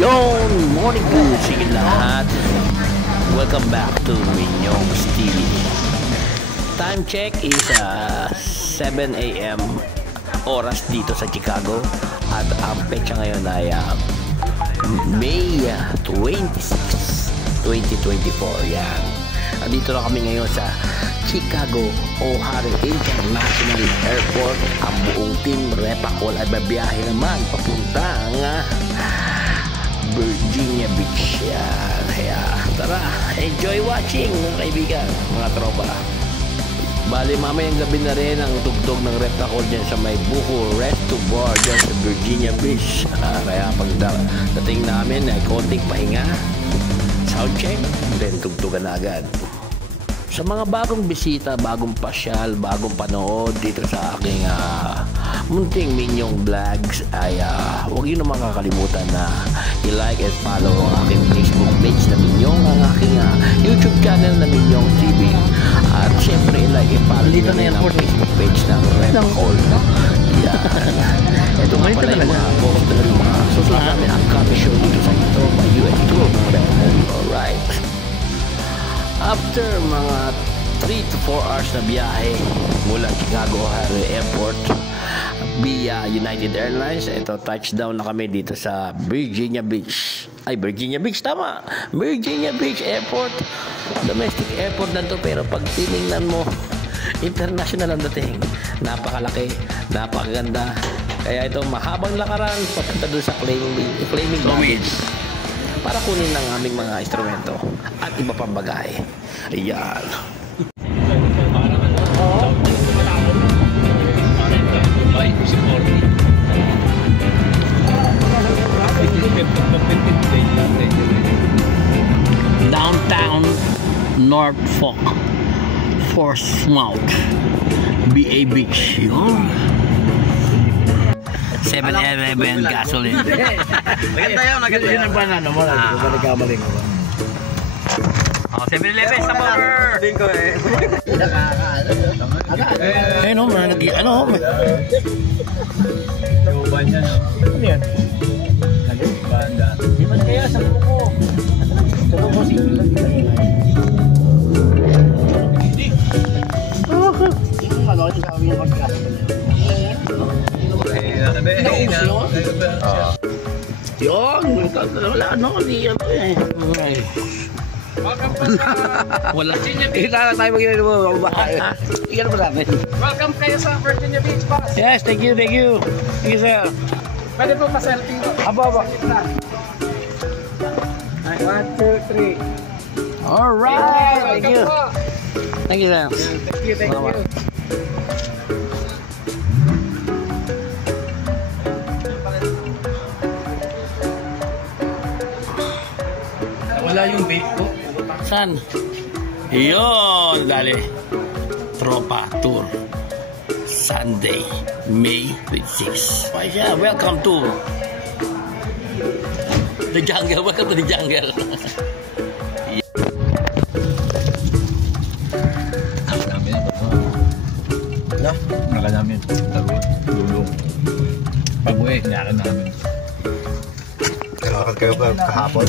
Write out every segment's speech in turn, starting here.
Yon, morning po sa inyo lahat. Welcome back to Minyong's TV. Time check is 7 AM oras dito sa Chicago. At ang petsa ngayon ay May 26, 2024. Yan. Nandito na kami ngayon sa Chicago O'Hare International Airport. Ang buong team Repacol ay babiyahe naman papuntang Virginia Beach. Yan. Kaya tara, enjoy watching mga kaibigan, mga tropa. Bali mamayang gabi na rin ang tugtog ng Repacol dyan sa may Buko Resto Bar dyan sa Virginia Beach. Kaya pag dating namin ay konting pahinga, sound check, then tugtugan na agad. Sa mga bagong bisita, bagong pasyal, bagong panood dito sa aking munting Minyong Vlogs ay huwag nyo naman kakalimutan na i-like and follow ang aking Facebook page na Minyong, ang aking YouTube channel na Minyong TV, at syempre i-like and follow dito na ang Facebook page ng Repacol. Ito nga pala yung mga poster, mga susunod namin ang copy show dito sa ito by US Tour Repacol. Alright. After mga 3 to 4 hours na biyahe mula Chicago O'Hare Airport via United Airlines, ito touchdown na kami dito sa Virginia Beach. Ay, Virginia Beach, tama! Virginia Beach Airport. Domestic airport na to, pero pag tinignan mo, international ang dating. Napakalaki, napakaganda. Kaya ito, mahabang lakaran papunta doon sa claiming baggage para kunin ng aming mga instrumento at iba pang bagay. Ayan. Downtown Norfolk, Portsmouth, BA Beach. Yun. 7-Eleven gasoline. Maganda yun, maganda yun ang banana mo. Nagkamaling ko. 7-Eleven sa power! Hindi ko eh. Eh no, ano? Uban yan. Ano yan? Banda. Di man kaya sa buko. Sa buko si hindi. Yung ano, ito sa aming podcast. Yun, wala ano, hindi yan eh. Welcome po sa Wala. Virginia Beach. Ika na tayo mag-inom mo. Ika na ba namin? Welcome kayo sa Virginia Beach, boss. Yes, thank you. Thank you, sir. Pwede po pa-selfie mo. Aba. 1, 2, 3. Alright, thank you. Po. Thank you, sir. Thank you, thank you. Wala yung bait ko. Saan? Yun, dali. Tropa Tour. Sunday, May 26. Why siya? Welcome to the jungle. Welcome to the jungle. Wala? Naka namin. Lulong. Pag-uwi, naka namin. Kalakad kayo kahapon.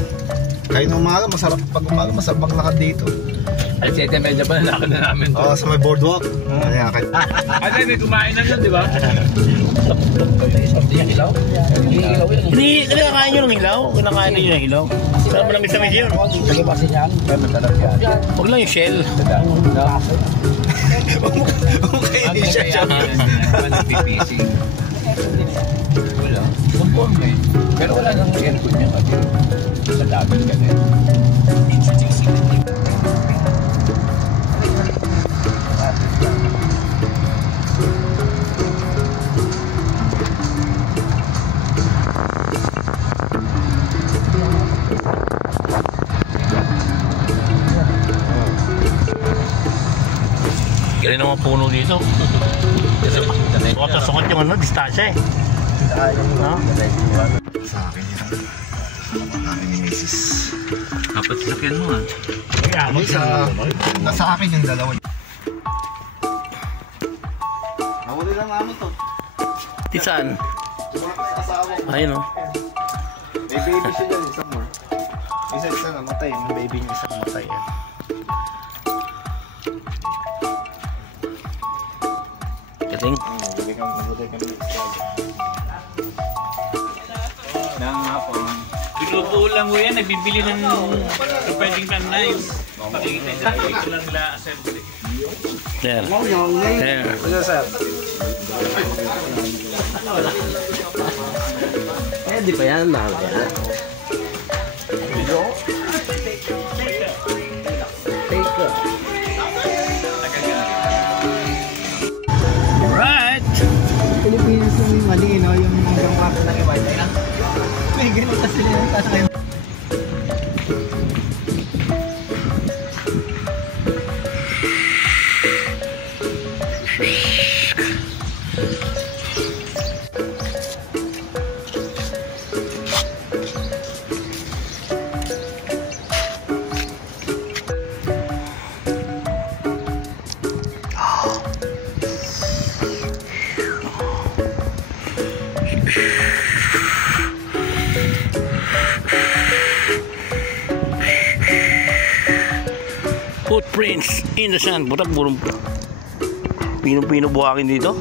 Kayo nung umaga, masarap. Pag umaga, masarap maglakad dito. At 7:30 pa nalakad na namin. Oo, sa may boardwalk. Kaya At may kumain na doon, di ba? Hindi, kinakain nyo ng hilaw? Kinakain nyo ng hilaw? Saan mo namin yun? Huwag lang yung shell. okay, hindi siya. Nagpipising. Wala. Conform eh. Pero wala nang aircon niya kasi sa dagat ka din. Galing naman puno dito. Sukot yung ano, distansya eh. No? Sa akin yan. Akin ni Mrs. Dapat sasakyan mo ah. Nasa akin yung dalawa. Nahuli lang namin to. Saan? Ayun o. May baby siya dyan, isa more. Isa namatay, may baby niya isa namatay. Galing. Namatay kami ng isla. Nang hapon. Pinupuo lang mo yan, nagbibili ng pwedeng na yung pakikita sa ito lang nila assembly. There. There. Ano sir? Eh, di pa yan. Mahal ka na. Take a. Right. Pilipinas yung mali, no? Yung hanggang kwarto ng iba. May ganun kasi sila yung tasay. Footprints in the sand. Buta, puro pino-pino buhakin dito.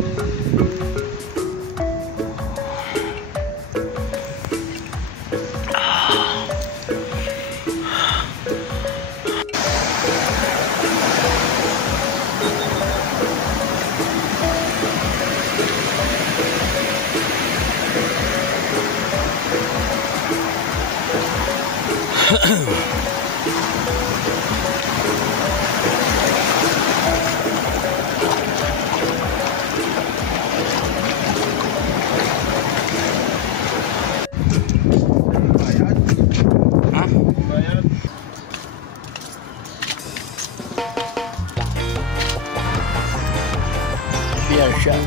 Yan siya.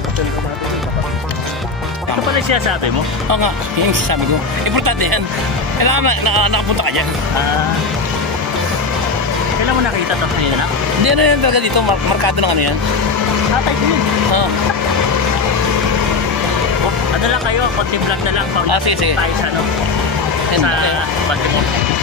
Ito pala siya sabi mo? Oo nga, yan yung sasabi ko. Importante yan. Kailangan nakapunta ka dyan. Kailan mo nakita ito kanina na? Hindi ano yan talaga dito, markado ng ano yan. Tatay ko yun. Oo. Ano lang kayo, konti vlog na lang. Sige. Tayo sa ano? Sa Badri.